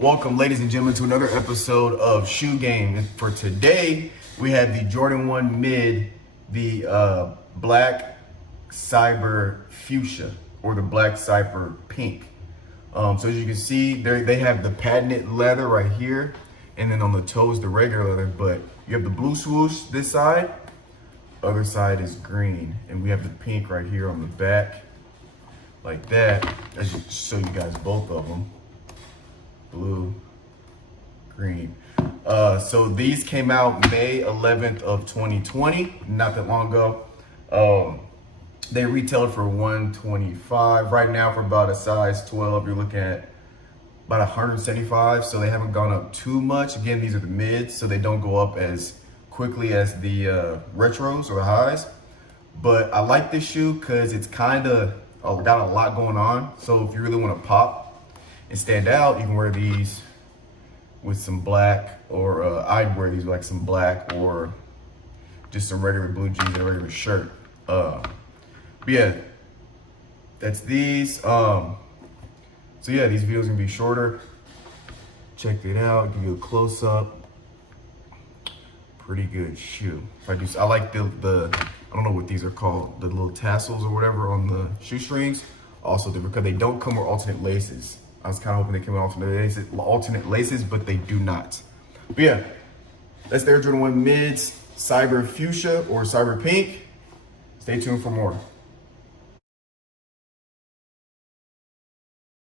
Welcome, ladies and gentlemen, to another episode of Shoe Game. And for today, we have the Jordan 1 Mid, the Black Cyber Fuchsia, or the Black Cyber Pink. So as you can see, they have the patented leather right here, and then on the toes, the regular leather. But you have the blue swoosh this side, other side is green, and we have the pink right here on the back, like that. I should show you guys both of them. Blue, green. So these came out May 11th of 2020, not that long ago. They retailed for $125. Right now for about a size 12, you're looking at about $175. So they haven't gone up too much. Again, these are the mids, so they don't go up as quickly as the retros or the highs. But I like this shoe because it's kind of got a lot going on. So if you really want to pop and stand out, you can wear these with some black, or I'd wear these with like some black or just some regular blue jeans and a regular shirt. But yeah, that's these. So yeah, these videos are gonna be shorter. Check it out, give you a close up. Pretty good shoe. I like the I don't know what these are called, the little tassels or whatever on the shoestrings. Also, because they don't come with alternate laces. I was kind of hoping they came with alternate laces, but they do not. But yeah, that's their Jordan 1 Mids, Cyber Fuchsia or Cyber Pink. Stay tuned for more.